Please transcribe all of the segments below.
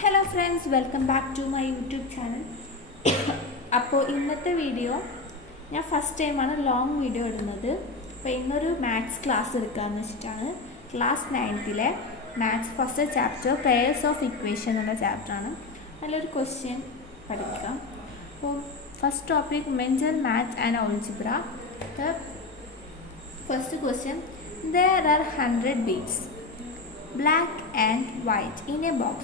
Hello friends, welcome back to my YouTube channel. അപ്പോൾ ഇന്നത്തെ video ഞാൻ ഫസ്റ്റ് ടൈമാണ് ലോങ് വീഡിയോ ഇടുന്നത്. അപ്പോൾ ഇന്നൊരു മാത്സ് ക്ലാസ് എടുക്കാമെന്ന് വെച്ചിട്ടാണ്. Class 9th maths first chapter pairs of equation എന്ന ചാപ്റ്ററാണ്. നല്ലൊരു ക്വസ്റ്റ്യൻ പഠിക്കാം. അപ്പോൾ first topic mental maths and algebra. The first question, there are 100 beads, black and white, in a box.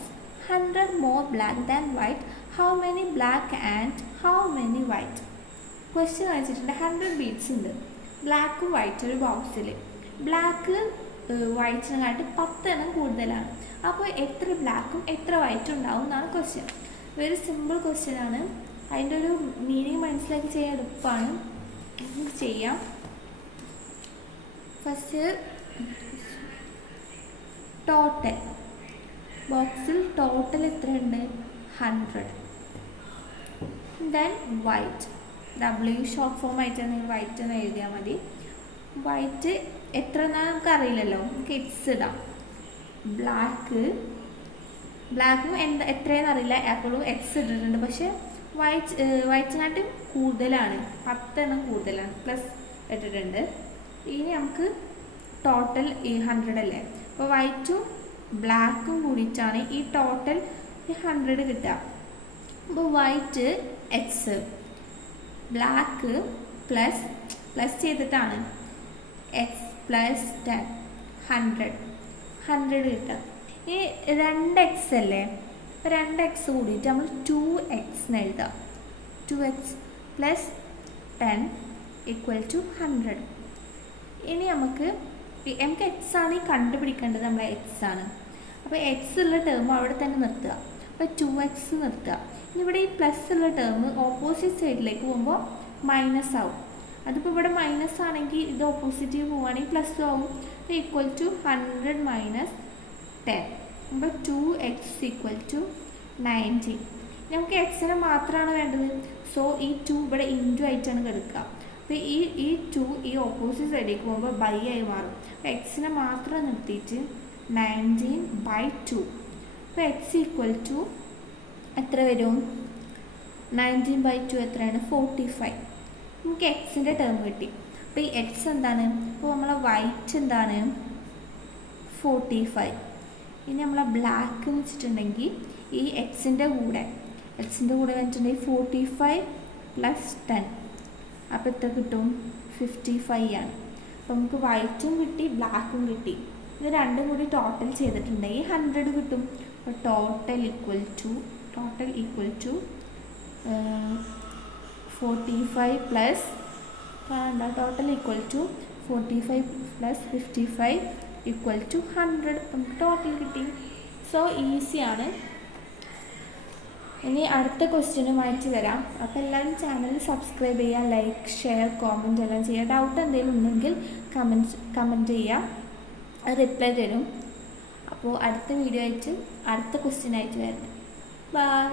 100 more black than white. How many black and how many white? Question വെച്ചിട്ടുണ്ട്. 100 beads ഉണ്ട്, ബ്ലാക്കും white ഒരു ബോക്സിൽ. Black വൈറ്റിനെക്കാട്ടി 10 എണ്ണം കൂടുതലാണ്. അപ്പോൾ എത്ര ബ്ലാക്കും എത്ര വൈറ്റും ഉണ്ടാവും എന്നാണ് ക്വസ്റ്റ്യൻ. വെരി സിമ്പിൾ ക്വസ്റ്റ്യൻ ആണ്. അതിൻ്റെ ഒരു മീനിങ് മനസ്സിലാക്കി ചെയ്യാൻ എളുപ്പമാണ്. ചെയ്യാം. ഫസ്റ്റ് ടോട്ടൽ ബോക്സിൽ ടോട്ടൽ എത്രയുണ്ട്? 100. Then white, W short form ആയിട്ടാണ് വൈറ്റ് എന്ന് എഴുതിയാൽ മതി. വൈറ്റ് എത്ര എന്നാ നമുക്കറിയില്ലല്ലോ, നമുക്ക് എക്സ് ഇടാം. ബ്ലാക്കും എത്രയെന്ന് അറിയില്ല, എപ്പോഴും എക്സ് ഇട്ടിട്ടുണ്ട്. പക്ഷേ വൈറ്റിനായിട്ട് കൂടുതലാണ്, 10 എണ്ണം കൂടുതലാണ്, പ്ലസ് ഇട്ടിട്ടുണ്ട്. ഇനി നമുക്ക് ടോട്ടൽ 100 അല്ലേ. അപ്പോൾ വൈറ്റും ബ്ലാക്കും കൂടിയിട്ടാണ് ഈ ടോട്ടൽ 100 കിട്ടുക. അപ്പോൾ വൈറ്റ് എക്സ്, ബ്ലാക്ക് പ്ലസ് ചെയ്തിട്ടാണ് എക്സ് പ്ലസ് 10, 100 കിട്ടുക. ഈ 2x അല്ലേ, അപ്പോൾ 2x കൂടിയിട്ട് നമ്മൾ 2x എന്ന് എഴുതാം. 2x plus 10 = 100. ഇനി നമുക്ക് എക്സ് ആണ് ഈ കണ്ടുപിടിക്കേണ്ടത്, നമ്മളെ എക്സ് ആണ്. അപ്പോൾ എക്സ് ഉള്ള ടേം അവിടെ തന്നെ നിർത്തുക. അപ്പോൾ 2x നിർത്തുക. ഇനി ഇവിടെ ഈ പ്ലസ് ഉള്ള ടേം ഓപ്പോസിറ്റ് സൈഡിലേക്ക് പോകുമ്പോൾ മൈനസ് ആവും. അതിപ്പോൾ ഇവിടെ മൈനസ് ആണെങ്കിൽ ഇത് ഓപ്പോസിറ്റീവ് പോവുകയാണെങ്കിൽ പ്ലസ് ആവും. = 100 മൈനസ് 10. അപ്പോൾ 2x = 90. നമുക്ക് എക്സിനെ മാത്രമാണ് വേണ്ടത്. സോ ഈ 2 ഇവിടെ ഇൻറ്റു ആയിട്ടാണ് കിടക്കുക. അപ്പോൾ ഈ 2 ഈ ഓപ്പോസിറ്റ് സൈഡിലേക്ക് പോകുമ്പോൾ ബൈ ആയി മാറും. അപ്പോൾ എക്സിനെ മാത്രം നിർത്തിയിട്ട് 19/2. അപ്പോൾ x = എത്ര വരും? 19/2 എത്രയാണ്? 45. നമുക്ക് എക്സിൻ്റെ ടേം കിട്ടി. അപ്പോൾ ഈ എക്സ് എന്താണ്? അപ്പോൾ നമ്മളെ വൈറ്റ് എന്താണ്? 45. ഇനി നമ്മളെ ബ്ലാക്ക് എന്ന് വെച്ചിട്ടുണ്ടെങ്കിൽ ഈ എക്സിൻ്റെ കൂടെ വെച്ചിട്ടുണ്ടെങ്കിൽ 45 + 10. അപ്പോൾ എത്ര കിട്ടും? 55 ആണ്. അപ്പോൾ നമുക്ക് വൈറ്റും കിട്ടി ബ്ലാക്കും കിട്ടി. ഇത് രണ്ടും കൂടി ടോട്ടൽ ചെയ്തിട്ടുണ്ടെങ്കിൽ 100 കിട്ടും. അപ്പോൾ ടോട്ടൽ = 45 പ്ലസ് ടോട്ടൽ = 45 + 55 = 100. നമുക്ക് ടോട്ടൽ കിട്ടി. സോ ഈസിയാണ്. ഇനി അടുത്ത ക്വസ്റ്റ്യനുമായിട്ട് വരാം. അപ്പോൾ എല്ലാവരും ചാനൽ സബ്സ്ക്രൈബ് ചെയ്യുക, ലൈക്ക്, ഷെയർ, കോമൻറ്റ് എല്ലാം ചെയ്യുക. ഡൗട്ട് എന്തെങ്കിലും ഉണ്ടെങ്കിൽ കമൻറ്റ് ചെയ്യുക, റിപ്ലൈ തരും. അപ്പോൾ അടുത്ത വീഡിയോ ആയിട്ട് അടുത്ത ക്വസ്റ്റ്യനായിട്ട് വരണം. ബൈ.